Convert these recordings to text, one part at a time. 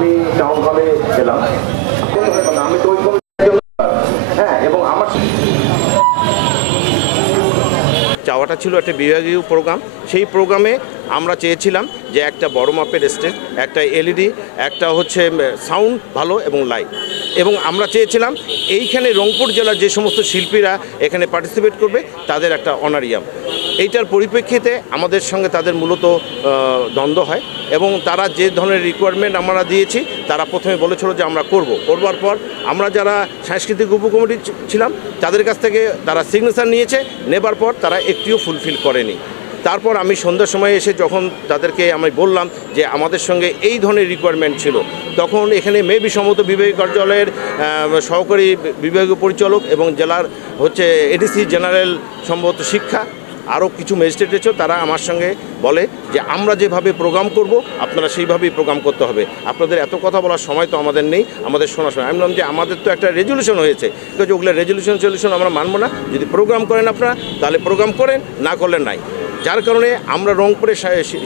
আমি টাউন হলে গেলাম, আমি তো ওই হ্যাঁ, এবং আমার চাওয়াটা ছিল একটা বিভাগীয় প্রোগ্রাম। সেই প্রোগ্রামে আমরা চেয়েছিলাম যে একটা বড় মাপের স্টেজ, একটা এলইডি, একটা হচ্ছে সাউন্ড ভালো এবং লাইট, এবং আমরা চেয়েছিলাম এইখানে রংপুর জেলার যে সমস্ত শিল্পীরা এখানে পার্টিসিপেট করবে তাদের একটা অনারিয়াম। এইটার পরিপ্রেক্ষিতে আমাদের সঙ্গে তাদের মূলত দ্বন্দ্ব হয়, এবং তারা যে ধরনের রিকোয়ারমেন্ট আমরা দিয়েছি তারা প্রথমে বলেছিল যে আমরা করবার পর আমরা যারা সাংস্কৃতিক উপকমিটি ছিলাম তাদের কাছ থেকে তারা সিগনেচার নিয়েছে, নেবার পর তারা একটিও ফুলফিল করেনি। তারপর আমি সন্ধ্যার সময় এসে যখন তাদেরকে আমি বললাম যে আমাদের সঙ্গে এই ধরনের রিকোয়ারমেন্ট ছিল, তখন এখানে মেবি সম্মত বিভাগীয় কার্যালয়ের সহকারী বিভাগীয় পরিচালক এবং জেলার হচ্ছে এডিসি জেনারেল সম্ভবত শিক্ষা, আরও কিছু ম্যাজিস্ট্রেট এসেছে, তারা আমার সঙ্গে বলে যে আমরা যেভাবে প্রোগ্রাম করব আপনারা সেইভাবেই প্রোগ্রাম করতে হবে, আপনাদের এত কথা বলার সময় তো আমাদের নেই, আমাদের শোনার সময়। আমি বললাম যে আমাদের তো একটা রেজলিউশন হয়েছে, কিন্তু ওগুলো রেজলিউশন আমরা মানব না, যদি প্রোগ্রাম করেন আপনারা তাহলে প্রোগ্রাম করেন, না করলে নাই। যার কারণে আমরা রংপুরের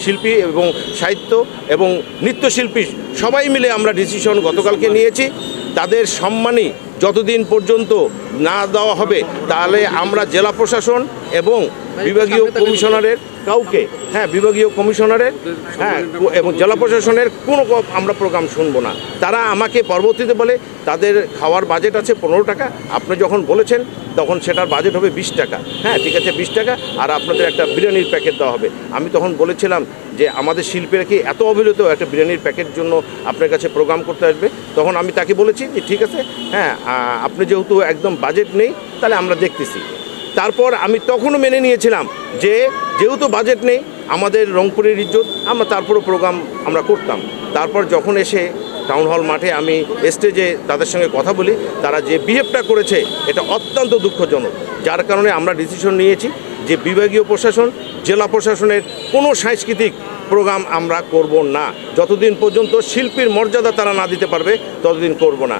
শিল্পী এবং সাহিত্য এবং নৃত্যশিল্পী সবাই মিলে আমরা ডিসিশন গতকালকে নিয়েছি, তাদের সম্মানী যতদিন পর্যন্ত না দেওয়া হবে তাহলে আমরা জেলা প্রশাসন এবং বিভাগীয় কমিশনারের কাউকে বিভাগীয় কমিশনারের এবং জেলা প্রশাসনের কোনো আমরা প্রোগ্রাম শুনবো না। তারা আমাকে পরবর্তীতে বলে তাদের খাওয়ার বাজেট আছে 15 টাকা, আপনি যখন বলেছেন তখন সেটার বাজেট হবে 20 টাকা। ঠিক আছে, 20 টাকা, আর আপনাদের একটা বিরিয়ানির প্যাকেট দেওয়া হবে। আমি তখন বলেছিলাম যে আমাদের শিল্পীরা কি এত অবহেলিত একটা বিরিয়ানির প্যাকেট জন্য আপনার কাছে প্রোগ্রাম করতে আসবে? তখন আমি তাকে বলেছি যে ঠিক আছে, আপনি যেহেতু একদম বাজেট নেই তাহলে আমরা দেখতেছি। তারপর আমি তখনও মেনে নিয়েছিলাম যে যেহেতু বাজেট নেই, আমাদের রংপুরের ইজ্জত, আমরা তারপরও প্রোগ্রাম আমরা করতাম। তারপর যখন এসে টাউন হল মাঠে আমি স্টেজে তাদের সঙ্গে কথা বলি, তারা যে বিহেভটা করেছে এটা অত্যন্ত দুঃখজনক। যার কারণে আমরা ডিসিশন নিয়েছি যে বিভাগীয় প্রশাসন, জেলা প্রশাসনের কোনো সাংস্কৃতিক প্রোগ্রাম আমরা করব না, যতদিন পর্যন্ত শিল্পীর মর্যাদা তারা না দিতে পারবে ততদিন করব না।